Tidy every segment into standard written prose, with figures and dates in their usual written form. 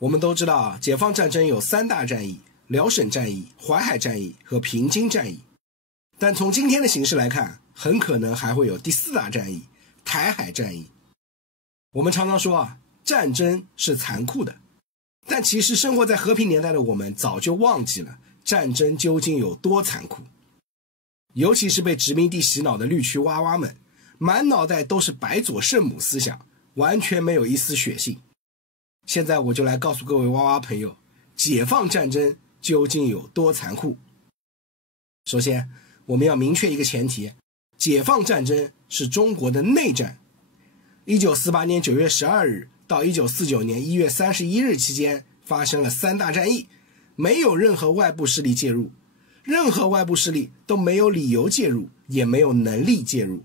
我们都知道啊，解放战争有3大战役：辽沈战役、淮海战役和平津战役。但从今天的形势来看，很可能还会有第4大战役——台海战役。我们常常说啊，战争是残酷的，但其实生活在和平年代的我们早就忘记了战争究竟有多残酷。尤其是被殖民地洗脑的绿区娃娃们，满脑袋都是白左圣母思想，完全没有一丝血性。现在我就来告诉各位娃娃朋友，解放战争究竟有多残酷。首先，我们要明确一个前提，解放战争是中国的内战。1948年9月12日到1949年1月31日期间发生了3大战役，没有任何外部势力介入，任何外部势力都没有理由介入，也没有能力介入。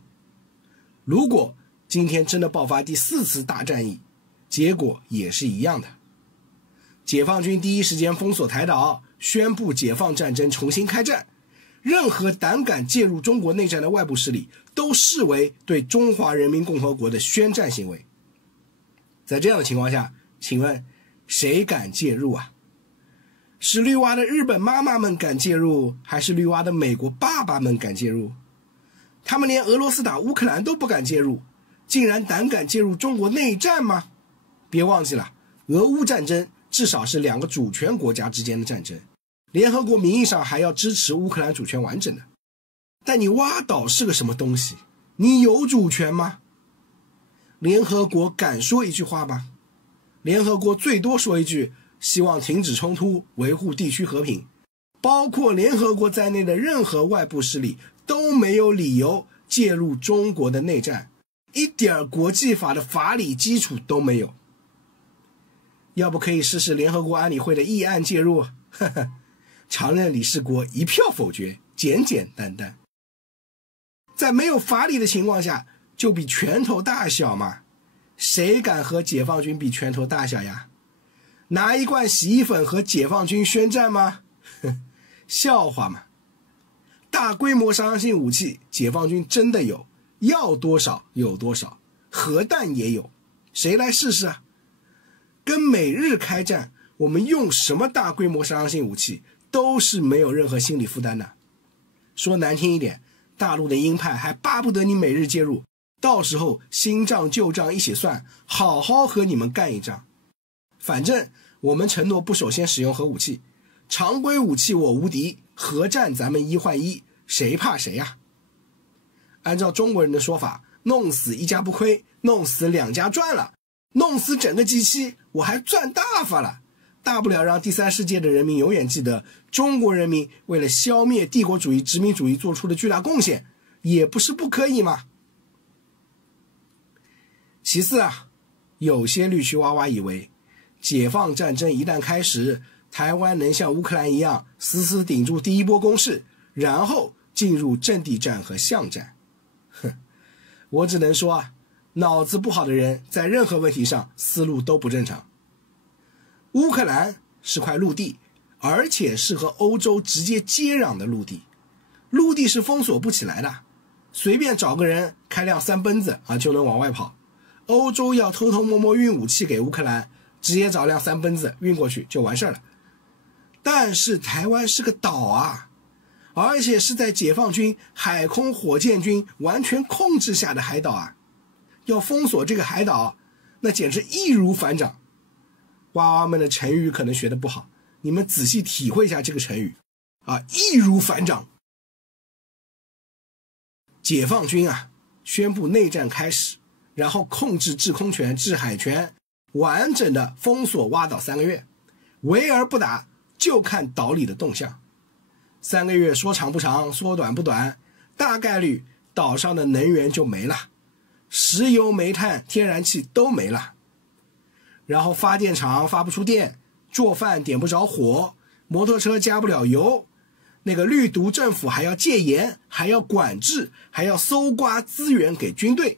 如果今天真的爆发第4次大战役，结果也是一样的。解放军第一时间封锁台岛，宣布解放战争重新开战，任何胆敢介入中国内战的外部势力都视为对中华人民共和国的宣战行为。在这样的情况下，请问谁敢介入啊？是绿蛙的日本妈妈们敢介入，还是绿蛙的美国爸爸们敢介入？他们连俄罗斯打乌克兰都不敢介入，竟然胆敢介入中国内战吗？别忘记了，俄乌战争至少是2个主权国家之间的战争，联合国名义上还要支持乌克兰主权完整的。但你挖岛是个什么东西？你有主权吗？联合国敢说一句话吗？联合国最多说一句，希望停止冲突，维护地区和平。包括联合国在内的任何外部势力都没有理由介入中国的内战，一点国际法的法理基础都没有。要不可以试试联合国安理会的议案介入？呵呵，常任理事国一票否决，简简单单。在没有法理的情况下，就比拳头大小嘛？谁敢和解放军比拳头大小呀？拿一罐洗衣粉和解放军宣战吗？笑话嘛！大规模杀伤性武器，解放军真的有，要多少有多少，核弹也有，谁来试试啊？跟美日开战，我们用什么大规模杀伤性武器都是没有任何心理负担的。说难听一点，大陆的鹰派还巴不得你美日介入，到时候新账旧账一起算，好好和你们干一仗。反正我们承诺不首先使用核武器，常规武器我无敌，核战咱们1换1，谁怕谁呀？按照中国人的说法，弄死一家不亏，弄死2家赚了，弄死整个G7我还赚大发了。大不了让第3世界的人民永远记得中国人民为了消灭帝国主义殖民主义做出的巨大贡献，也不是不可以嘛。其次啊，有些绿区娃娃以为解放战争一旦开始，台湾能像乌克兰一样死死顶住第一波攻势，然后进入阵地战和巷战。我只能说啊，脑子不好的人在任何问题上思路都不正常。乌克兰是块陆地，而且是和欧洲直接接壤的陆地，陆地是封锁不起来的，随便找个人开辆3奔子啊就能往外跑。欧洲要偷偷摸摸运武器给乌克兰，直接找辆3奔子运过去就完事了。但是台湾是个岛啊，而且是在解放军海空火箭军完全控制下的海岛啊，要封锁这个海岛，那简直易如反掌。娃娃们的成语可能学得不好，你们仔细体会一下这个成语啊，易如反掌。解放军啊，宣布内战开始，然后控制制空权、制海权，完整的封锁挖岛3个月，围而不打，就看岛里的动向。3个月说长不长，说短不短，大概率岛上的能源就没了，石油、煤炭、天然气都没了。然后发电厂发不出电，做饭点不着火，摩托车加不了油，那个绿独政府还要戒严，还要管制，还要搜刮资源给军队。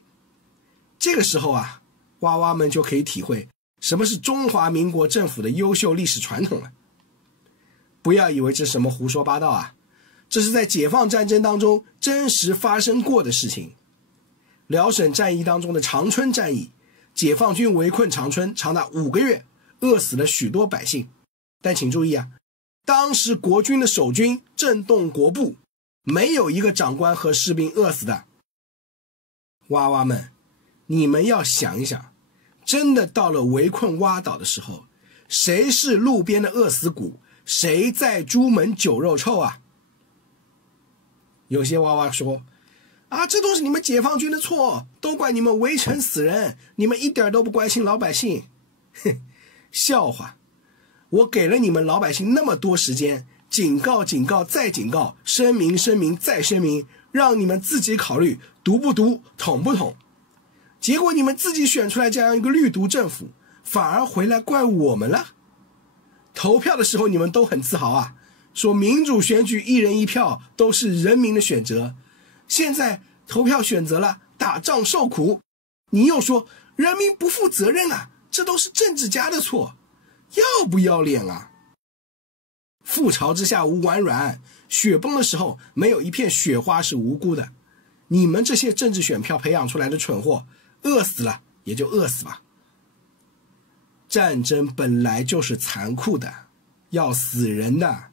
这个时候啊，娃娃们就可以体会什么是中华民国政府的优秀历史传统了。不要以为这是什么胡说八道啊，这是在解放战争当中真实发生过的事情。辽沈战役当中的长春战役，解放军围困长春长达5个月，饿死了许多百姓。但请注意啊，当时国军的守军震动国部，没有一个长官和士兵饿死的。娃娃们，你们要想一想，真的到了围困挖岛的时候，谁是路边的饿死骨，谁在朱门酒肉臭啊？有些娃娃说啊，这都是你们解放军的错，都怪你们围城死人，你们一点都不关心老百姓。哼，笑话，我给了你们老百姓那么多时间，警告警告再警告，声明声明再声明，让你们自己考虑毒不毒，统不统。结果你们自己选出来这样一个绿毒政府，反而回来怪我们了。投票的时候你们都很自豪啊，说民主选举一人一票都是人民的选择，现在投票选择了打仗受苦，你又说人民不负责任啊，这都是政治家的错，要不要脸啊？覆巢之下无完卵，雪崩的时候没有一片雪花是无辜的。你们这些政治选票培养出来的蠢货，饿死了也就饿死吧。战争本来就是残酷的，要死人的，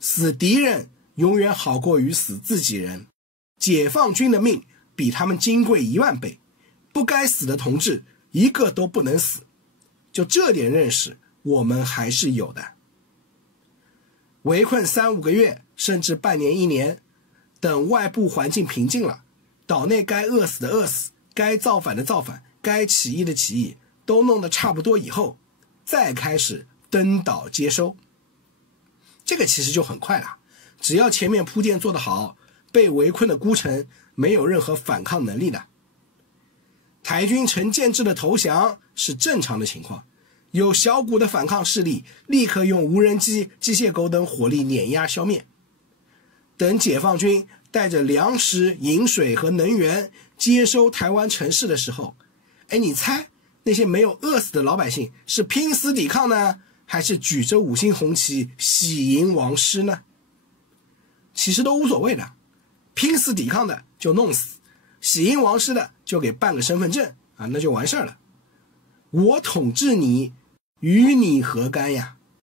死敌人永远好过于死自己人。解放军的命比他们金贵10000倍，不该死的同志一个都不能死。就这点认识，我们还是有的。围困3-5个月，甚至半年1年，等外部环境平静了，岛内该饿死的饿死，该造反的造反，该起义的起义，都弄得差不多以后，再开始登岛接收。这个其实就很快了，只要前面铺垫做得好，被围困的孤城没有任何反抗能力的。台军陈建制的投降是正常的情况，有小股的反抗势力立刻用无人机、机械狗等火力碾压消灭。等解放军带着粮食、饮水和能源接收台湾城市的时候，你猜那些没有饿死的老百姓是拼死抵抗呢，还是举着5星红旗喜迎王师呢？其实都无所谓的，拼死抵抗的就弄死，喜迎王师的就给办个身份证啊，那就完事儿了。我统治你，与你何干呀？